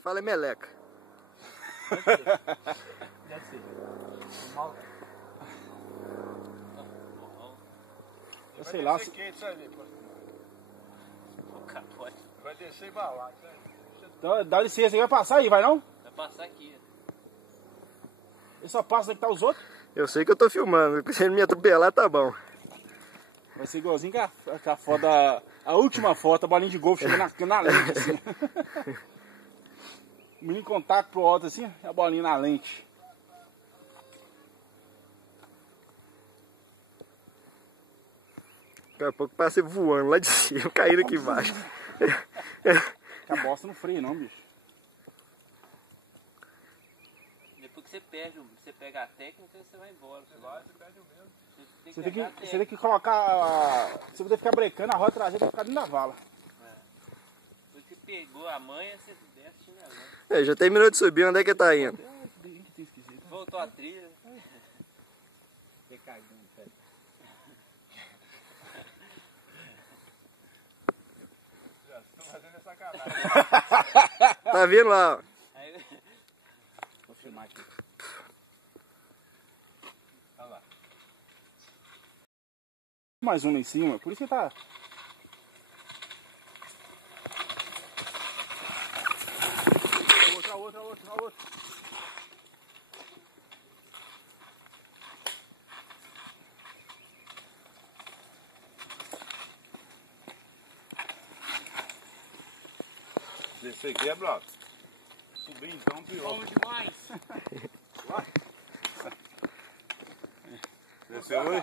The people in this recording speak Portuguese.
fala é meleca. Deve ser. Mal. Eu sei lá. Vai descer e balar. Dá licença, ele vai passar aí, vai não? Vai passar aqui. Ele só passa onde que tá os outros. Eu sei que eu tô filmando, se ele me atropelar tá bom. Vai ser igualzinho que a foto a última foto, a bolinha de golfe chegando na lente assim. O menino contato pro alto assim, a bolinha na lente. Daqui a pouco passa voando lá de cima, caindo aqui embaixo. Que a bosta não freia não, bicho. Depois que você pega a técnica, você vai embora. Você perde o mesmo. Você tem que colocar. Você vai ficar brecando, a roda traseira vai ficar dentro da vala. Depois que pegou a manha, você desce chinelando. Já terminou de subir, onde é que tá indo? Voltou a trilha. Decadinho, velho. Tô fazendo sacanagem. Tá vindo lá, ó. Aí, Vou filmar aqui. Olha lá. Mais um lá em cima, por isso que tá. Outra. Esse aqui é bloco. Subir então pior. bom demais. Desceu hoje?